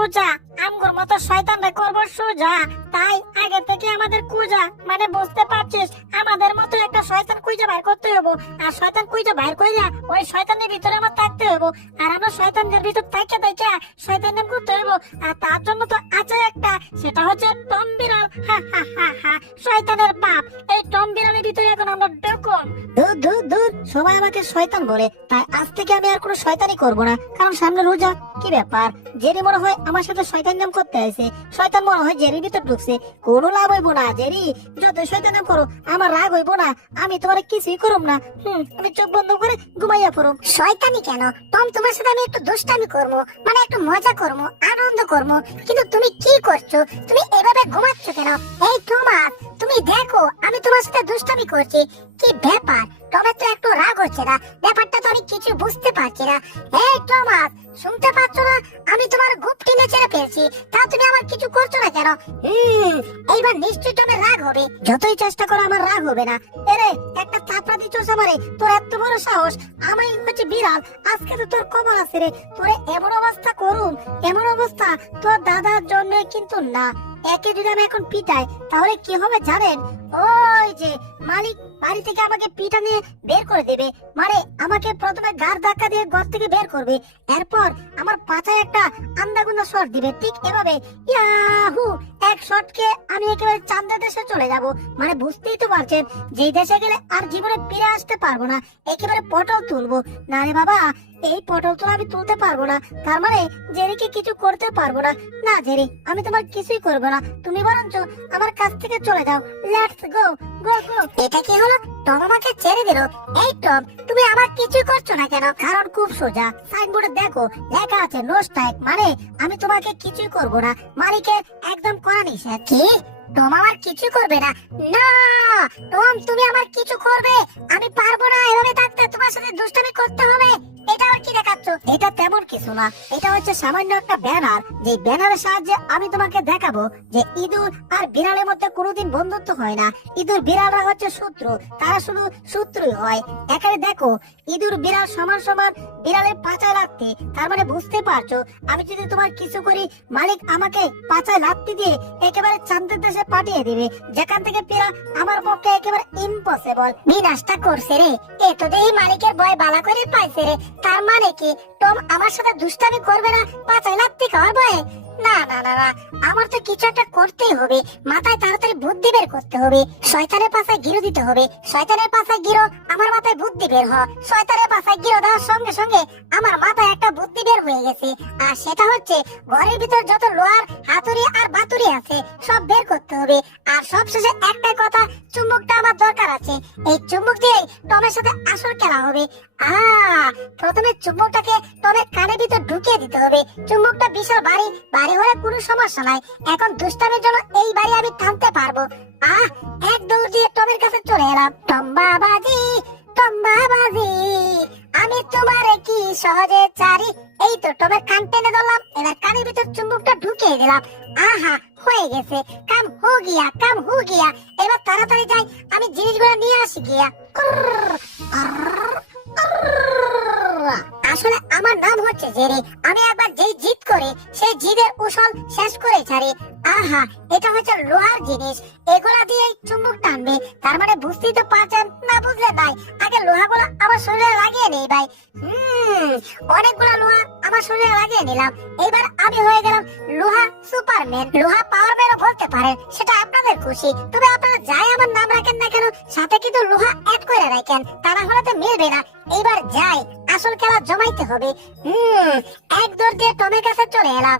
সোজা আমগোর মতো শয়তানরা করবো সোজা। তাই আগে থেকে আমাদের কুজা মানে বুঝতে পারছিস, আমাদের মতো একটা শয়তান কুইজা বাইর করতে হবো। আর শয়তান কুইজা বাইর কইরা ওই শয়তানের ভিতরে আমার থাকতে হবো। আর আমরা শয়তানদের ভিতর থাইকা থাইকা শয়তান নাম করতে হবো। আর তার জন্য তো আছে একটা, সেটা হচ্ছে টম বিড়াল। হা হা হা হা, শয়তানের বাপ। এই টম বিড়ালের ভিতরে এখন আমরা ঢুকুম। দূর দূর দূর, সবাই আমাকে শয়তান বলে, তাই আজ থেকে আমি আর কোনো শয়তানি করবো না। কারণ সামনে রোজা। কি ব্যাপার, জেরি মনে হয় আমার সাথে শয়তান নাম করতে আসে। শয়তান মনে হয় জেরির ভিতর ঢুকছে। কোনো লাভ হইবো না জেরি, যত শয়তান নাম করো আমার রাগ হইবো না। আমি তোমার কিছুই করুম না। আমি চোখ বন্ধ করে ঘুমাইয়া পড়ুম। শয়তানি কেন টম? তোমার সাথে আমি একটু দুষ্টামি করবো, মানে একটু মজা করবো, আনন্দ করবো। কিন্তু তুমি কি করছো? তুমি এভাবে ঘুমাচ্ছ কেন? এই টমাস, তুমি দেখো আমি তোমার সাথে দুষ্টামি করছি। কি ব্যাপার? টমের তো একটু রাগ হচ্ছে না। ব্যাপারটা তো আমি কিছু বুঝতে পারছি না। এই টমাস, শুনতে পাচ্ছ না? আমি তোমার গুপ টেনে ছেড়ে ফেলছি, তা তুমি আমার কিছু করছো না কেন? এইবার নিশ্চয়ই টমের রাগ হবে। যতই চেষ্টা করো আমার রাগ হবে না। এরে একটা চাপড়া দিচ্ছস আমারে, তোর এত বড় সাহস। আমি হচ্ছে বিড়াল, আজকে তো তোর খবর আছে রে। তোরে এমন অবস্থা করুম, এমন অবস্থা তোর দাদার জন্য কিন্তু না। একে যদি আমি এখন পিটাই তাহলে কি হবে জানেন? ওই যে মালিক বাড়ি থেকে আমাকে পিটা নিয়ে বের করে দেবে। মানে আমাকে প্রথমে গার ধাক্কা দিয়ে ঘর থেকে বের করবে, এরপর আমার পাছায় একটা আন্দাগুন্দা শট দিবে। ঠিক এভাবে ইয়াহু এক শটকে আমি একেবারে চাঁদের দেশে চলে যাব। মানে বুঝতেই তো পারছেন, যেই দেশে গেলে আর জীবনে ফিরে আসতে পারবো না। একেবারে পটল তুলবো। না রে বাবা, এই পটল তো আমি তুলতে পারবো না। তার মানে জেরিকে কিছু করতে পারবো না। না জেরি, আমি তোমার কিছুই করবো না। তুমি বরঞ্চ আমার কাছ থেকে চলে যাও। লেটস গো গো গো। এটা কি হলো? টম আমাকে ছেড়ে দিল। এই টম, তুমি আমার কিছু করছো না কেন? কারণ খুব সোজা, সাইনবোর্ডে দেখো লেখা আছে নো স্ট্রাইক, মানে আমি তোমাকে কিছুই করবো না। মালিকের একদম করা নিষেধ। কি? টম আমার কিছু করবে না? না টম, তুমি আমার কিছু করবে? আমি পারবো না এভাবে থাকতে, তোমার সাথে দুষ্টামি করতে হবে। এটা আর কি দেখাচ্ছ? এটা তেমন কিছু না, এটা হচ্ছে সামান্য একটা ব্যানার। যে ব্যানারের সাহায্যে আমি তোমাকে দেখাবো যে ইঁদুর আর বিড়ালের মধ্যে কোনোদিন বন্ধুত্ব হয় না। ইঁদুর বিড়ালরা হচ্ছে শত্রু, তারা শুধু শত্রুই হয়। এখানে দেখো ইঁদুর বিড়াল সমান সমান বিড়ালের পাছায় লাগতে। তার মানে বুঝতে পারছো, আমি যদি তোমার কিছু করি মালিক আমাকে পাছায় লাগতে দিয়ে একেবারে চাঁদের দেশে পাঠিয়ে দিবে, যেখান থেকে ফেরা আমার পক্ষে একেবারে ইম্পসিবল। বিনাশটা করছে রে, এ তো দেই মালিকের ভয় বালা করে পাইছে রে। তার মানে কি টম আমার সাথে দুষ্টামি করবে না পাছায় লাগতে খাওয়ার ভয়ে? না না না না, আমার তো কিছু একটা করতেই হবে। মাথায় তাড়াতাড়ি বুদ্ধি বের করতে হবে। শয়তানের পাছায় গিরো দিতে হবে। শয়তানের পাছায় গিরো, আমার মাথায় বুদ্ধি বের হয়। শয়তানের পাছায় গিরো দেওয়ার সঙ্গে সঙ্গে আমার মাথায় একটা বুদ্ধি বের হয়ে গেছে। আর সেটা হচ্ছে ঘরের ভিতর যত লোহার হাতুড়ি আর বাতুড়ি আছে সব বের করতে হবে। আর সবশেষে একটাই কথা, চুম্বকটা আমার দরকার আছে। এই চুম্বক দিয়ে টমের সাথে আসল খেলা হবে। প্রথমে চুম্বকটাকে টমের কানের ভিতর ঢুকিয়ে দিতে হবে। চুম্বকটা বিশাল ভারী, ভারী হলে কোনো সমস্যা নাই। এখন দুষ্টামির জন্য এই বাড়ি আমি টানতে পারবো। এক দৌড় দিয়ে টমের কাছে চলে এলাম। টম বাবাজি, টম বাবাজি, আমি তোমারে কি সহজে চারি। এই তো টমের কান টেনে ধরলাম, এবার কানের ভিতর চুম্বকটা ঢুকিয়ে দিলাম। আহা, হয়ে গেছে, কাম হো গিয়া, কাম হো গিয়া। এবার তাড়াতাড়ি যাই, আমি জিনিসগুলো নিয়ে আসি গিয়া। আসলে আমার নাম হচ্ছে জেরি। আমি একবার যেই জিদ করি সেই জিদের উসল শেষ করে ছাড়ি। এটা হচ্ছে লোহার জিনিস, এগুলা দিয়ে চুম্বক টানবে। তার মানে বুঝতেই তো পারছেন, না বুঝলে নাই। আগে লোহাগুলো আমার শরীরে লাগিয়ে নেই ভাই। অনেকগুলা লোহা আমার শরীরে লাগিয়ে নিলাম। এবার আমি হয়ে গেলাম লোহা সুপারম্যান। লোহা পাওয়ারম্যানও বলতে পারেন, সেটা আপনাদের খুশি। তবে আপনারা যাই আমার নাম রাখেন না কেন, সাথে কিন্তু লোহা অ্যাড করে রাখেন, তা না হলে তো মিলবে না। এবার যাই, আসল খেলা জমাইতে হবে। এক দৌড় দিয়ে টমের কাছে চলে এলাম।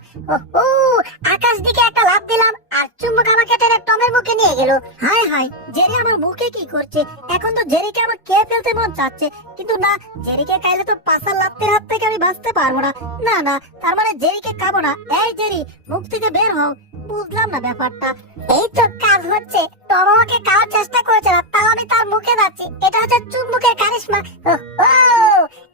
আকাশ দিকে একটা লাফ দিলাম, আর চুম্বক আমাকে টেনে টমের মুখে নিয়ে গেল। হায় হায়, জেরি আমার মুখে কি করছে? এখন তো জেরিকে আমার খেয়ে ফেলতে মন চাচ্ছে, কিন্তু না, জেরিকে খাইলে তো পাশার লাফতের হাত থেকে আমি বাঁচতে পারবো না। না না, তার মানে জেরিকে খাবো না। এই জেরি, মুখ থেকে বের হও। বুঝলাম না ব্যাপারটা। এই তো কাজ হচ্ছে। টম আমাকে খাওয়ার চেষ্টা করছে না, তাও আমি তার মুখে যাচ্ছি। এটা হচ্ছে চুম্বকের কারিশমা।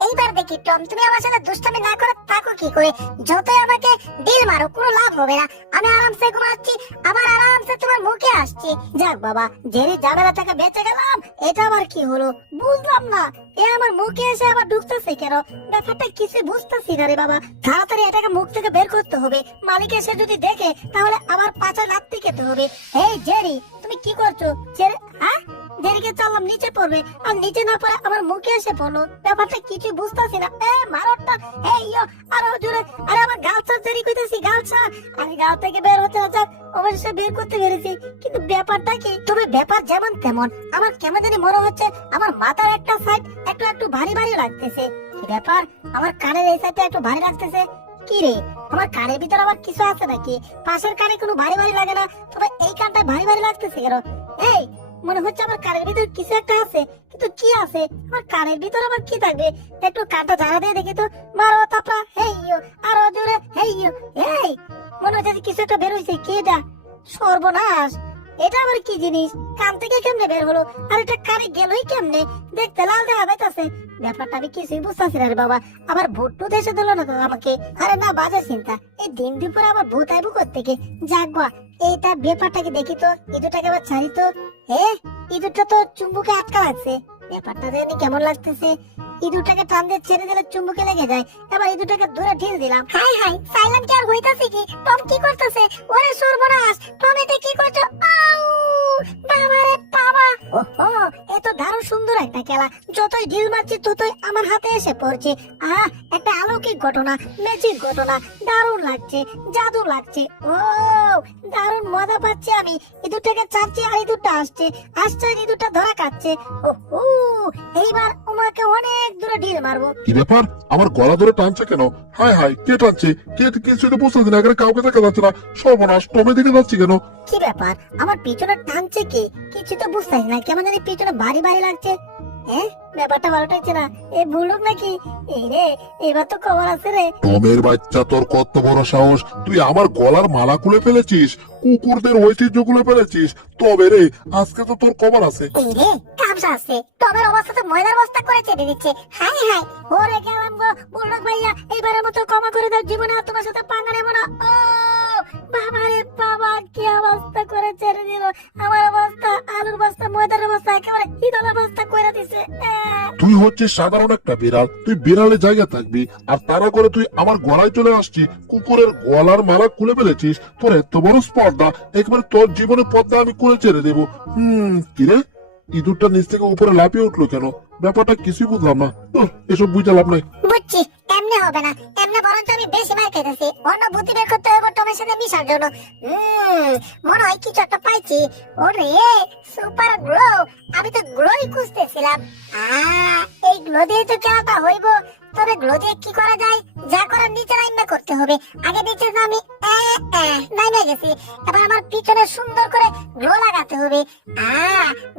এইবার দেখি টম, তুমি আমার সাথে দুষ্টামি না করে থাকো কি করে? যতই আমাকে ডিল মারো কোনো লাভ হবে না। আমি আরামসে ঘুমাচ্ছি, আবার আরামসে তোমার মুখে আসছি। যাক বাবা, জেরি ঝামেলা থেকে বেঁচে গেলাম। এটা আবার কি হলো বুঝলাম না। এ আমার মুখে এসে আবার ঢুকতেছে কেন? ব্যাপারটা কিছু বুঝতেছি না রে বাবা। তাড়াতাড়ি এটাকে মুখ থেকে বের করতে হবে। মালিক এসে যদি দেখে তাহলে আবার পাছা লাত্তি খেতে হবে। এই জেরি, তুমি কি করছো? জেরি, হ্যাঁ, জেরিকে চাললাম নিচে পড়বে, আর নিচে না পড়ে আমার মুখে এসে পড়লো। ব্যাপারটা কিছু বুঝতেছি না। মারোটা, এই ইয়ো, আরো জোরে। আরে আমার গাল ছাড়, জেরি কইতেছি, গাল ছাড়। আমি গাল থেকে বের হতে না চাই, অবশ্যই বের করতে পেরেছি, কিন্তু ব্যাপারটা কি? তবে ব্যাপার যেমন তেমন, আমার কেমন জানি মনে হচ্ছে আমার মাথার একটা সাইড একটু একটু ভারী ভারী লাগতেছে। কি ব্যাপার, আমার কানের এই সাইডটা একটু ভারী লাগতেছে। কি রে, আমার কানের ভিতর আবার কিছু আছে নাকি? পাশের কানে কোনো ভারী ভারী লাগে না, তবে এই কানটা ভারী ভারী লাগতেছে কেন? এই, মনে হচ্ছে আমার কানের ভিতর কিছু একটা আছে, কিন্তু কি আছে? আমার কানের ভিতর আবার কি থাকবে? একটু কানটা ঝাড়া দিয়ে দেখি তো। মারো তাপড়া, হেই ইয়ো, আরো জোরে, হেই ইয়ো। এই, মনে হচ্ছে কিছু একটা বের হইছে। কি এটা? সর্বনাশ, এটা আবার কি জিনিস? কান থেকে কেমনে বের হলো? আর এটা কানে গেলই কেমনে? দেখতে লাল দেখা যাইতাছে। ব্যাপারটা আমি কিছুই বুঝতেছি না রে বাবা। আবার ভূত টুত এসে দিল না তো আমাকে? আরে না, বাজে চিন্তা। এই দিন দুপুরে আবার ভূত আইবো কোত্থেকে? যাকবা, এইটা ব্যাপারটাকে দেখি তো। ইঁদুরটাকে আবার ছাড়ি তো। ইঁদুরটা তো চুম্বুকে আটকা লাগছে। ব্যাপারটা জানি কেমন লাগতেছে। ইঁদুরটাকে টান দিয়ে ছেড়ে দিলে চুম্বুকে লেগে যায়। এবার ইঁদুরটাকে দূরে ঠেলে দিলাম। হাই হাই, সাইলেন্ট কি আর হইতাছে কি? টম কি করতেছে? ওরে সর্বনাশ, টম এটা কি করছো? আউ, বাবা রে বাবা। ওহো, এ তো দারুণ সুন্দর একটা খেলা। যতই ঢিল মারছি ততই আমার হাতে এসে পড়ছে। একটা অলৌকিক ঘটনা, ম্যাজিক ঘটনা। দারুণ লাগছে, জাদু লাগছে। ও, দারুণ মজা পাচ্ছি আমি। ইঁদুরটাকে চাচ্ছি আর ইঁদুরটা আসছে, আসছে, ইঁদুরটা ধরা খাচ্ছে। ওহো, এইবার তোমাকে অনেক দূরে ঢিল মারবো। কি ব্যাপার, আমার গলা ধরে টানছে কেন? হাই হাই, কে টানছে? কে কিছুই তো বুঝতেছি না, এখানে কাউকে দেখা যাচ্ছে না। সর্বনাশ, টমে দিকে যাচ্ছি কেন? কি ব্যাপার, আমার পিছনে টানছে কে? কিছু তো বুঝতেছি না, কেমন জানি পিছনে ভারী ভারী লাগছে। ব্যাপারটা ভালো লাগছে না। এ বুলুক নাকি? এই রে, এবার তো খবর আছে রে। টমের বাচ্চা, তোর কত বড় সাহস! তুই আমার গলার মালা খুলে ফেলেছিস, কুকুরদের ঐতিহ্য খুলে ফেলেছিস। তবে রে, আজকে তো তোর খবর আছে। এই রে, কামসা আছে। টমের অবস্থা তো ময়দার বস্তা করে চেপে দিচ্ছে। হাই হাই, ওরে গেলাম গো, বুলুক ভাইয়া, এইবারের মতো ক্ষমা করে দাও। জীবনে আর তোমার সাথে পাঙ্গা নেব না। ও বাবা রে বাবা, কি অবস্থা করে ছেড়ে দিল। আমার অবস্থা, আলুর বস্তা, ময়দার বস্তা, একেবারে ইদলের বস্তা করে দিছে। তুই হচ্ছিস সাধারণ একটা বিড়াল, তুই বিড়ালের জায়গা থাকবি, আর তারা করে তুই আমার গলায় চলে আসছি। কুকুরের গলার মালা খুলে ফেলেছিস। তোর এত বড় স্পর্ধা, একবারে তোর জীবনে পদ্মা আমি খুলে ছেড়ে দেবো। কিরে, ইঁদুরটা নিচ থেকে উপরে লাফিয়ে উঠলো কেন? ব্যাপারটা কিছুই বুঝলাম না। এসব বুঝতে লাভ নাই। বুঝছি, এমনি হবে না। এমনি বরঞ্চ আমি বেশি মার খেতেছি। অন্য বুদ্ধি বের করতে হবে টমের সাথে মিশার জন্য। মনে হয় কিছু একটা পাইছি। ওরে, সুপার গ্লো! আমি তো গ্লোই খুঁজতেছিলাম। এই গ্লো দিয়ে তো খেলাটা হইব। তবে গ্লো দিয়ে কি করা যায়? যা করার নিচে নাইমা করতে হবে। আগে নিচে নামি, নাইমা গেছি। এবার আমার পিছনে সুন্দর করে গ্লো লাগাতে হবে।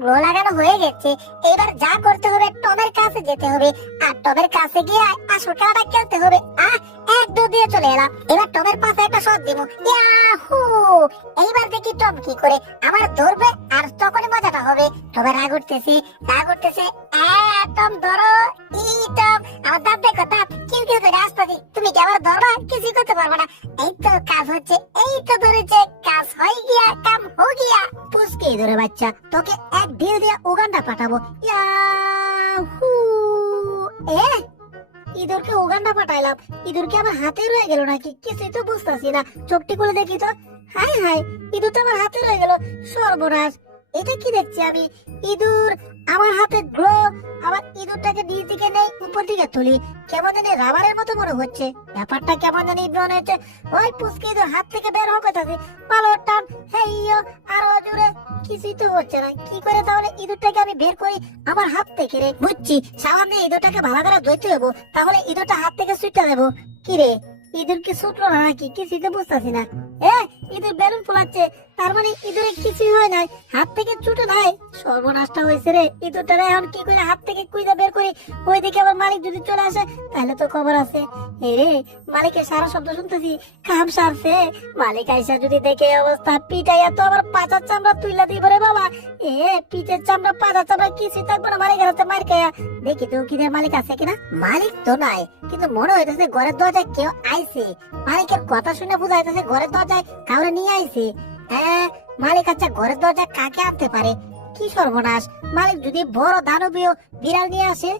গ্লো লাগানো হয়ে গেছে। এবার যা করতে হবে, টমের কাছে যেতে হবে, আর টমের কাছে গিয়ে আসল খেলাটা খেলতে হবে। এক দু দিয়ে চলে এলাম। এবার টমের পাশে একটা শট দিব। ইয়াহু! এইবার দেখি টম কি করে। আমার ধরবে, আর তখনই মজাটা হবে। টমের রাগ উঠতেছে, রাগ উঠতেছে। টম ধরো, ই টম, আমার দাঁত দেখো, দাঁত কিউ কিউ করে আসতেছি। তুমি কি আমার ধরবা? কিছুই করতে পারবো না। এই তো কাজ হচ্ছে, এই তো ধরেছে, কাজ হয়ে গিয়া, কাম হো গিয়া। পুচকে ধরে বাচ্চা, তোকে এক ঢিল দিয়ে উগান্ডা পাঠাবো। ইয়াহু! ইঁদুরকে উগান্ডা পাঠাইলাম, ইঁদুরকে আমার হাতে রয়ে গেল নাকি? কিছুই তো বুঝতেছি না। চোখটি খুলে দেখি তো। হাই হাই, ইঁদুরটা আমার হাতে রয়ে গেল। সর্বনাশ, এটা কি দেখছি আমি? ইঁদুর আমার হাতে গ্লো, আবার ইঁদুরটাকে নিচ দিকে নেই, উপর দিকে তুলি। কেমন জানি রাবারের মতো মনে হচ্ছে। ব্যাপারটা কেমন জানি মনে হচ্ছে। ওই পুচকে ইঁদুর হাত থেকে বের হোক আছে, ভালো টান, হেইয়ো, আরো জোরে। কিছুই তো হচ্ছে না। কি করে তাহলে ইঁদুরটাকে আমি বের করি আমার হাত থেকে রে? বুঝছি, সামান্য ইঁদুরটাকে ভালো করে ধরতে হবো, তাহলে ইঁদুরটা হাত থেকে সুইটা দেবো। কি রে, ইঁদুর কি ছুটলো না নাকি? কিছুই তো বুঝতেছি না। ইঁদুর বেলুন ফোলাচ্ছে, তার মানে ইঁদুরে কিছুই হয় নাই, হাত থেকে ছুটে নাই। সর্বনাশটা হয়েছে রে। ইঁদুরটা এখন কি করে হাত থেকে কুইদা বের করি? ওইদিকে আবার মালিক যদি চলে আসে তাহলে তো খবর আছে। রে, মালিকের সারা শব্দ শুনতেছি, কাম সারছে। মালিক আইসা যদি দেখে এই অবস্থা, পিটাইয়া তো আবার পাচার চামড়া তুইলা দিব রে বাবা। পিঠের চামড়া, পাচার চামড়া কিছুই থাকবো না মালিকের হাতে মার খাইয়া। দেখি তো কি মালিক আছে কিনা। মালিক তো নাই, কিন্তু মনে হইতেছে ঘরের দরজায় কেউ আইছে। মালিকের কথা শুনে বোঝা যাইতেছে ঘরের দরজায় কাউরে নিয়ে আইছে। মালিক আচ্ছা ঘরের দরজায় কাকে আনতে পারে? কি সর্বনাশ, মালিক যদি বড় দানবীয় বিড়াল নিয়ে আসে,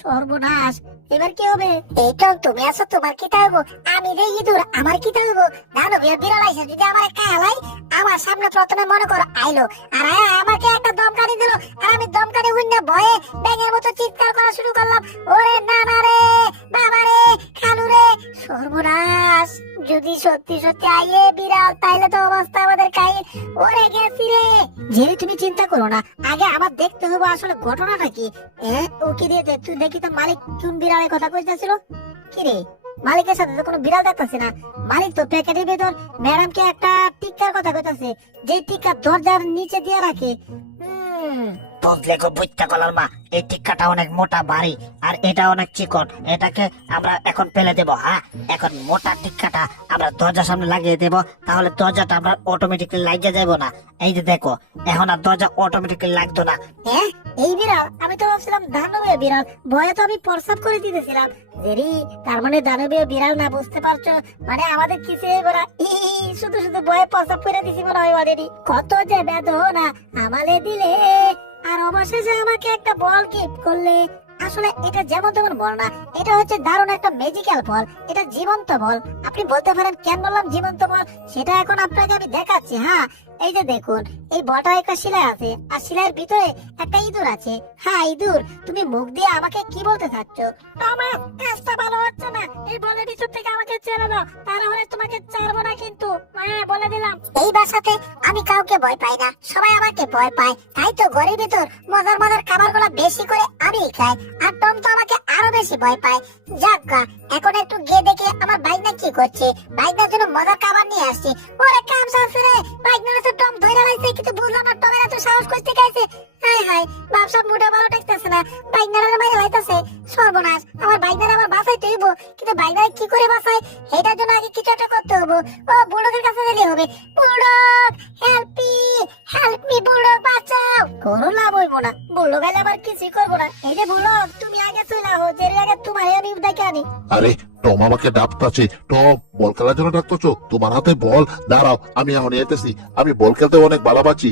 সর্বনাশ, এবার কি হবে? এই টম তুমি আছো, তোমার কি থাকবো? আমি রে ইঁদুর, আমার কি থাকবো? দানবীয় বিড়াল আইসা যদি আমার কালাই, আমার সামনে প্রথমে মনে করো আইলো, আর আমাকে একটা দমকানি দিল, আর আমি দমকানি হইনা ভয়ে ব্যাঙের মতো চিৎকার করা শুরু করলাম, ওরে নানা রে, বাবা রে, খালু রে। সর্বনাশ, যদি সত্যি সত্যি আইয়ে বিড়াল, তাইলে তো অবস্থা আমাদের কাহিল। ওরে গেছি রে। জেরি, তুমি চিন্তা করো না, আগে আমার দেখতে হবে আসলে ঘটনাটা কি। ও কি দিয়ে তুই দেখি তো মালিক কোন বিড়ালের কথা কইতাছিল। কি রে, মালিকের সাথে তো কোনো বিড়াল দেখতাছি না। মালিক তো প্যাকেটের ভেতর ম্যাডামকে একটা টিক্কার কথা কইতাছে, যে টিক্কা দরজার নিচে দিয়ে রাখে। বুঝলে গো বুঝতে কলার মা, এই টিক্কাটা অনেক মোটা ভারী, আর এটা অনেক চিকন। এটাকে আমরা এখন ফেলে দেবো। হ্যাঁ, এখন মোটা টিক্কাটা আমরা দরজার সামনে লাগিয়ে দেবো, তাহলে দরজাটা আমরা অটোমেটিক্যালি লাগিয়ে যাবো না। এই যে দেখো, এখন আর দরজা অটোমেটিক্যালি লাগতো না। হ্যাঁ, এই বিড়াল, আমি তো ভাবছিলাম দানবীয় বিড়াল, ভয়ে তো আমি প্রস্রাব করে দিতেছিলাম। জেরি, তার মানে দানবীয় বিড়াল না, বুঝতে পারছো? মানে আমাদের কিসে বলা, শুধু শুধু ভয়ে প্রস্রাব করে দিছি মনে হয় অলরেডি। কত যে বেদনা আমালে দিলে, আর অবশেষে আমাকে একটা বল গিফট করলে। আসলে এটা যেমন তেমন বল না, এটা হচ্ছে দারুণ একটা ম্যাজিক্যাল বল, এটা জীবন্ত বল। আপনি বলতে পারেন কেন বললাম জীবন্ত বল, সেটা এখন আপনাকে আমি দেখাচ্ছি। হ্যাঁ, এই যে দেখুন, এই বলটা একটা শিলায় আছে, আর শিলার ভিতরে একটা ইঁদুর আছে। হ্যাঁ ইঁদুর, তুমি মুখ দিয়ে আমাকে কি বলতে চাচ্ছ? আমার কাজটা ভালো হচ্ছে না, এই বলের ভিতর থেকে আমাকে ছেড়ে দাও, তাহলে তোমাকে ছাড়বো না কিন্তু। হ্যাঁ, বলে দিলাম। এই বাসাতে আমি কাউকে ভয় পাই না, সবাই আমাকে ভয় পায়। তাই তো ঘরের ভিতর মজার মজার খাবারগুলো বেশি করে আমিই খাই, আর টম তো আমাকে আরো বেশি ভয় পায়। যাক গা, এখন একটু গিয়ে দেখে আমার বাইকনা কি করছে। বাইকনার জন্য মজার খাবার নিয়ে আসছি। ওরে কাম সারছে রে, বাইকনার তো টম ধরে লাইছে, কিন্তু বুঝলাম না টমের এত সাহস করতে গেছে। হাই হাই, ব্যবসা মোটা ভালো টেকতেছে না, বাইকনার মাইরে লাইতাছে। সর্বনাশ, আমার বাইকনার আমার বাঁচাইতে হইব, কিন্তু বাইকনার কি করে বাঁচাই, এটার জন্য আগে কিছু একটা করতে হবে। ও বুড়োকের কাছে গেলে হবে। বুড়োক, হেল্প মি বুড়োক, বাঁচাও। কোনো লাভ হইব না, বললো গেলে আবার কিছুই করবো না। এই যে বললো, তুমি আগে চলে আহো, যে আগে তোমার আমি দেখে আনি। আরে টম আমাকে ডাকতাছে। টম, বল খেলার জন্য ডাকতেছো? তোমার হাতে বল, দাঁড়াও, আমি এখন এতেছি। আমি বল খেলতে অনেক ভালোবাসি।